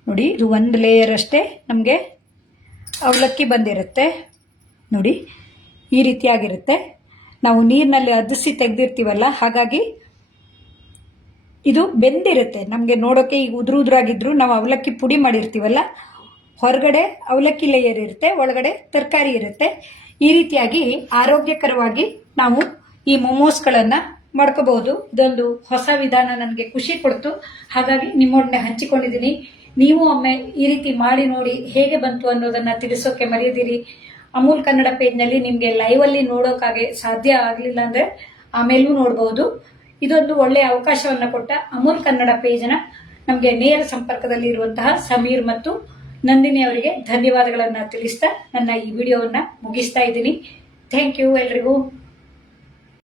ನೋಡಿ, ಇದು ಒಂದು ಲೇಯರ್ ಅಷ್ಟೇ ನಮಗೆ ಅವಲಕ್ಕಿ ಬಂದಿರುತ್ತೆ. ನೋಡಿ, ಈ ರೀತಿಯಾಗಿರುತ್ತೆ. ನಾವು ನೀರಿನಲ್ಲಿ ಅದಿಸಿ ತೆಗೆದಿರ್ತೀವಲ್ಲ, ಹಾಗಾಗಿ ಇದು ಬೆಂದಿರುತ್ತೆ. ನಮಗೆ ನೋಡೋಕೆ ಈಗ ಉದುರಾಗಿದ್ರು ನಾವು ಅವಲಕ್ಕಿ ಪುಡಿ ಮಾಡಿರ್ತೀವಲ್ಲ, ಹೊರಗಡೆ ಅವಲಕ್ಕಿ ಲೇಯರ್ ಇರುತ್ತೆ, ಒಳಗಡೆ ತರಕಾರಿ ಇರುತ್ತೆ. ಈ ರೀತಿಯಾಗಿ ಆರೋಗ್ಯಕರವಾಗಿ ನಾವು ಈ ಮೊಮೋಸ್ಗಳನ್ನ ಮಾಡ್ಕೋಬಹುದು. ಇದೊಂದು ಹೊಸ ವಿಧಾನ ನನಗೆ ಖುಷಿ ಕೊಡ್ತು, ಹಾಗಾಗಿ ನಿಮ್ಮೊಡನೆ ಹಂಚಿಕೊಂಡಿದ್ದೀನಿ. ನೀವು ಒಮ್ಮೆ ಈ ರೀತಿ ಮಾಡಿ ನೋಡಿ ಹೇಗೆ ಬಂತು ಅನ್ನೋದನ್ನ ತಿಳಿಸೋಕೆ ಮರೆಯದಿರಿ. ಅಮೂಲ್ ಕನ್ನಡ ಪೇಜ್ನಲ್ಲಿ ನಿಮಗೆ ಲೈವ್ ಅಲ್ಲಿ ನೋಡೋಕಾಗೆ ಸಾಧ್ಯ ಆಗಲಿಲ್ಲ ಅಂದ್ರೆ ಆಮೇಲೂ ನೋಡಬಹುದು. ಇದೊಂದು ಒಳ್ಳೆಯ ಅವಕಾಶವನ್ನ ಕೊಟ್ಟ ಅಮೂಲ್ ಕನ್ನಡ ಪೇಜ್ನ ನಮಗೆ ನೇರ ಸಂಪರ್ಕದಲ್ಲಿ ಇರುವಂತಹ ಸಮೀರ್ ಮತ್ತು ನಂದಿನಿ ಅವರಿಗೆ ಧನ್ಯವಾದಗಳನ್ನ ತಿಳಿಸ್ತಾ ನನ್ನ ಈ ವಿಡಿಯೋವನ್ನ ಮುಗಿಸ್ತಾ ಇದ್ದೀನಿ. ಥ್ಯಾಂಕ್ ಯು ಎಲ್ರಿಗೂ.